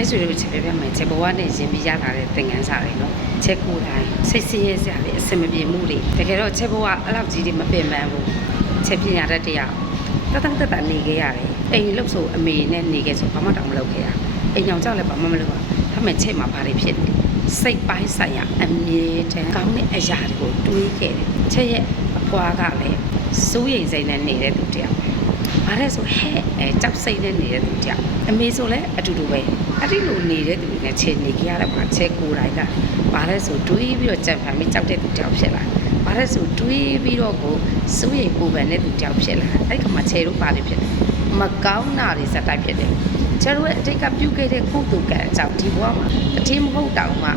လက်ဆွေတို့ချက်ပြမယ်ချက်ဘဝနဲ့ရင်ပြီးရလာတဲ့သင်ခန်းစာတွေနော်ချက်ကိုယ်တိုင်းစိတ်ဆင်းရဲစရာတွေအစင်မပြေမှုတွေတကယ်တော့ချက်ဘဝအဲ့လောက်ကြီးတွေမပင်ပန်းဘူးချက်ပညာတတ်တရားတနေခဲ့ရတယ်အိမ်လှုပ်ဆိုအမေနဲ့နေခဲ့ဆိုဘာမှတောင်မလုပ်ခဲ့ရအိမ်ကြောင်ကြောက်လည်းဘာမှမလုပ်ရဒါပေမဲ့ချက်မှာဘာတွေဖြစ်တယ်စိတ်ပိုင်းဆိုင်ရာအမြဲတမ်းကောင်းတဲ့အရာတွေကိုတွေးခဲ့တယ်ချက်ရဲ့အဖွားကလည်းစိုးရိမ်စိတ်နဲ့နေတဲ့သူတယောက်ဘာလဲဆိုဟဲ့ကြောက်စိတ်နဲ့နေတဲ့သူတယောက်အမေဆိုလည်းအတူတူပဲအဲ့ဒီလိုနေတဲ့သူတွေနဲ့ချက်နေကြရတဲ့မှာချက်ကိုယ်တိုင်ကဘာလဲဆိုတွေးပြီးတော့ကြံဖန်ပြီးကြောက်တဲ့သူတယောက်ဖြစ်လာဘာလဲဆိုတွေးပြီးတော့ကိုစိုးရိမ်ပူပန်တဲ့သူတယောက်ဖြစ်လာအဲ့ဒီကမှချက်တို့ပါလိဖြစ်တယ်မကောင်းတာတွေစက်တိုက်ဖြစ်တယ်ကျတို့ရဲ့အတိတ်ကပြုခဲ့တဲ့ကုသိုလ်ကံအကြောင်းဒီဘဝမှာအထင်းမဟုတ်တောင်မှ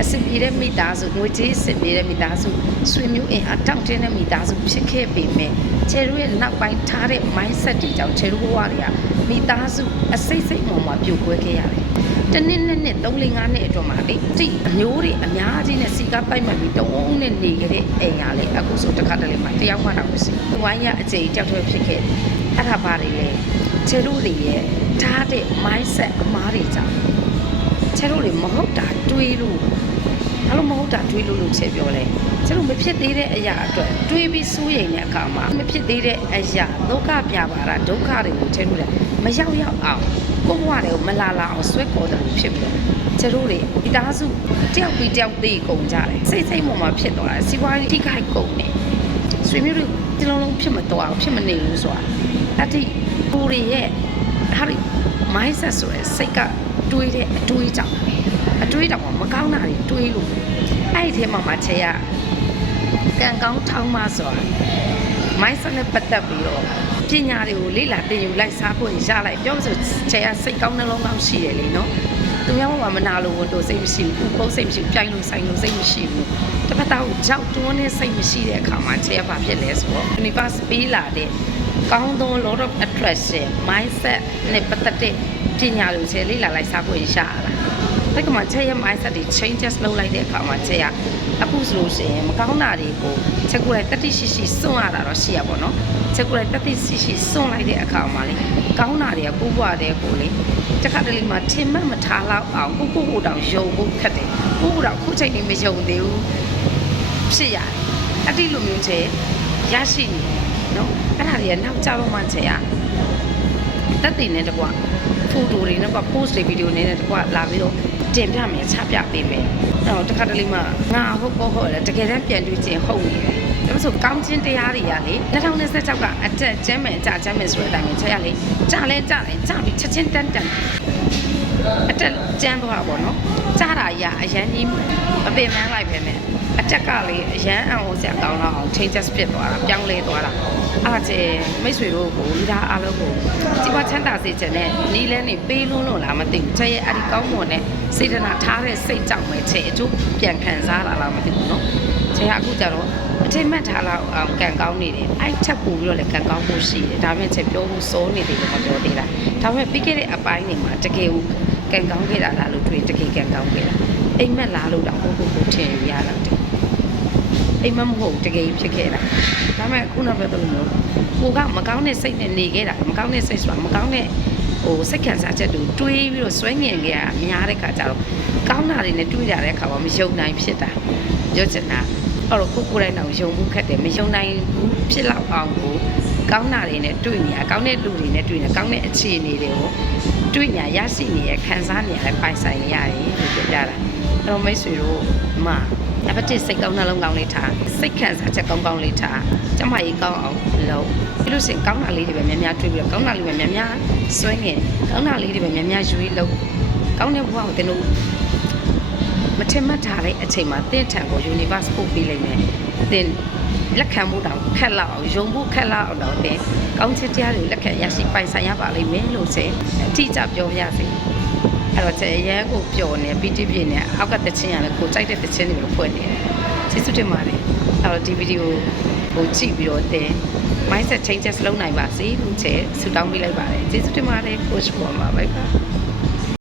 အစစ်ပြေတဲ့မိသားစုငွေကြေးစစ်ပြေတဲ့မိသားစုဆွေမျိုးအင်အားတောင့်တင်းတဲ့မိသားစုဖြစ်ခဲ့ပေမဲ့ကျတို့ရဲ့နောက်ပိုင်းထားတဲ့ mindset တွေကြောင့်ကျတို့ဘဝတွေကမိသားစုအစိတ်စိတ်မှပြိုကွဲခဲ့ရတယ်တနည်းနဲ့3-4-5နှစ်အတွင်းမှာလေတိအမျိုးတွေအများကြီးနဲ့စီကားပိုက်မှတ်ပြီးတုံးနဲ့နေခဲ့တဲ့အိမ်ကလေအခုဆိုတစ်ခါတလေမှတယောက်မှတော့မရှိဘူးဝိုင်းရအကျိန်ကြောက်ထွက်ဖြစ်ခဲ့တယ်အဲ့ဒါပါလေကျတို့တွေရဲ့ထားတဲ့ mindset အမားတွေကြောင့်ကျတို့တွေမဟုတ်တာတွေးလို့ဘာလို့မဟုတ်တာတွေးလို့ချက်ပြောလဲကျတို့မဖြစ်သေးတဲ့အရာအတွက်တွေးပြီးစိုးရိမ်တဲ့အခါမှာမဖြစ်သေးတဲ့အရာဒုက္ခပြပါတာဒုက္ခတွေကိုချက်လို့မရောက်အောင်ကိုယ့်ဘဝတွေကိုမလာအောင်ဆွဲခေါ်တယ်လို့ဖြစ်ပြီးတော့ကျတို့တွေမိသားစုတယောက်ပြီးတယောက်သိကုန်ကြတယ်စိတ်စိတ်မှဖြစ်သွားတယ်စီးပွားရေးထိခိုက်ကုန်တယ်ဆွေမျိုးတွေဒီလုံးဖြစ်မသွားအောင်ဖြစ်မနေဘူးဆိုတာအဲ့ဒီကိုရီရဲ့ဟာဒီ mindset ဆိုရယ်စိတ်ကတွေးတဲ့အတွေးကြောင့်အတွေးတောင်မကောင်းတာတွေတွေးလို့အဲ့ဒီထဲမှာချေရကံကောင်းထောင်းမဆိုတာ mindset နဲ့ပတ်သက်ပြီးတော့ပညာတွေကိုလေ့လာသင်ယူလိုက်စားဖို့ရလိုက်ပြောဆိုချေရစိတ်ကောင်းနှလုံးကောင်းရှိတယ်လေနော်သူများဘဝမနာလို့ဝန်တိုစိတ်မရှိဘူးပုတ်စိတ်မရှိပြိုင်လို့ဆိုင်လို့စိတ်မရှိဘူးတစ်ဖက်သားကိုကြောက်တွန်းနဲ့စိတ်မရှိတဲ့အခါမှာချေရဘာဖြစ်လဲဆိုတော့ universe ပေးလာတဲ့ကောင်းသော lot of attraction mindset နဲ့ပတ်သက်တဲ့ပညာတွေချေလေ့လာလိုက်စားဖို့ရလာဒါကမှချေရ mindset တွေ changes လုပ်လိုက်တဲ့အခါမှာချေရအခုဆိုလို့ရှိရင်မကောင်းတာတွေကိုချက်ကိုယ်တိုင်တတိရှိရှိစွန့်ရတာတော့ရှိရပါတော့ချက်ကိုယ်တိုင်တတိရှိရှိစွန့်လိုက်တဲ့အခါမှာလေကောင်းတာတွေကကိုယ့်ဘဝတဲ့ကိုလေတစ်ခါတလေမှာထင်မှတ်မထားလောက်အောင်ကိုတောင်ယုံဖို့ခက်တယ်ကိုတောင်ခုချိန်နေမယုံသေးဘူးဖြစ်ရတယ်အဲ့ဒီလိုမျိုးချေရရှိနေနော်အဲ့ဒါတွေကနောက်ကြတော့မှချေရတက်တည်နေတကွာဖိုတိုတွေနဲ့က post တွေ video တွေနဲ့တကွာလာပြီးတော့တင်ပြမယ်ချပြပေးမယ်အဲ့တော့တစ်ခါတလေမှငါဟုတ်လေတကယ်တမ်းပြန်တွေ့ချင်းဟုတ်နေတယ်ဒါမှဆိုကောင်းခြင်းတရားတွေကလေ2026ကအတက်ကျမ်းမယ်အကြကျမ်းမယ်ဆိုတဲ့အတိုင်းချက်ရလေကြားလဲကြားတယ်ကြားပြီးချက်ချင်းတန်းအတက်ကျမ်းသွားပါတော့ကြားတာရအရန်ကြီးမပင်ပန်းလိုက်ပဲနဲ့အတက်ကလေအရန်အောင်ဆရာကောင်းတော့အောင် changes ဖြစ်သွားတာပြောင်းလဲသွားတာအားကျမိတ်ဆွေတို့ကိုလူသားအားလုံးကိုဒီမှာချမ်းသာစေချင်တဲ့နီးလဲနေပေးလို့လားမသိဘူးချက်ရဲ့အဲ့ဒီကောင်းမွန်တဲ့စေတနာထားတဲ့စိတ်ကြောင့်ပဲချက်အကျိုးပြန်ခံစားလာလားမသိဘူးနော်ချက်အခုကြတော့အထိတ်မှတ်ထားလောက်အောင်ကံကောင်းနေတယ်အဲ့ချက်ပို့ပြီးတော့လည်းကံကောင်းဖို့ရှိတယ်ဒါပေမဲ့ချက်ပြောဖို့စိုးနေတယ်လို့မပြောသေးတာဒါပေမဲ့ပြီးခဲ့တဲ့အပိုင်းတွေမှာတကယ်ကိုကံကောင်းခဲ့တာလားလို့တွေ့တကယ်ကံကောင်းခဲ့တာအိမ်မက်လားလို့တော့ကိုထင်ရလာတယ်အိမ်မက်မဟုတ်တကယ်ဖြစ်ခဲ့တာဒါပေမဲ့ခုနောက်ပြောသလိုမျိုးကိုကမကောင်းတဲ့စိတ်နဲ့နေခဲ့တာမကောင်းတဲ့စိတ်ဆိုတာမကောင်းတဲ့စိတ်ခံစားချက်တွေတွေးပြီးတော့စွဲငင်ခဲ့ရအများတဲ့ခါကျတော့ကောင်းတာတွေနဲ့တွေးကြတဲ့အခါမှာမယုံနိုင်ဖြစ်တာပြောချင်တာအဲ့တော့ကိုယ်တိုင်တော့ယုံမှုခက်တယ်မယုံနိုင်ဘူးဖြစ်လောက်အောင်ကိုကောင်းတာတွေနဲ့တွေးနေရကောင်းတဲ့လူတွေနဲ့တွေးနေကောင်းတဲ့အခြေအနေတွေကိုတွေးညာရရှိနေရခံစားနေရပိုင်ဆိုင်နေရတယ်လို့ပြောကြတာအဲ့တော့မိတ်ဆွေတို့အပတိစိတ်ကောင်းနှလုံးကောင်းလေးထားစိတ်ခံစားချက်ကောင်းကောင်းလေးထားကျမကြီးကောင်းအောင်လုပ်ပြီးလို့ရှိရင်ကောင်းတာလေးတွေပဲများများတွေးပြီးတော့ကောင်းတာလေးပဲများများစွဲငင်ကောင်းတာလေးတွေပဲများများရွေးလုပ်ကောင်းတဲ့ဘဝကိုသင်တို့မထင်မှတ်ထားတဲ့အချိန်မှာသင်ထံကို universe ပို့ပေးလိုက်မယ်သင်လက်ခံမှုတောင်ခက်လောက်အောင်ယုံဖို့ခက်လောက်အောင်တော့သင်ကောင်းချစ်တရားတွေလက်ခံရရှိပိုင်ဆိုင်ရပါလိမ့်မယ်လို့ဆိုအထီးကျပြောရစေအဲ့တော့အရန်ကိုပျော်နေပီတိပြည့်နေအောက်ကတချင်းရလဲကိုကြိုက်တဲ့တချင်းတွေလို့ဖွင့်နေတယ်ကျေးဇူးတင်ပါတယ်အဲ့တော့ဒီဗီဒီယိုကိုကြည့်ပြီးတော့သင် mindset changes လုပ်နိုင်ပါစေလို့ဆုတောင်းပေးလိုက်ပါတယ်ကျေးဇူးတင်ပါတယ် coach ပေါ်မှာဘိုင်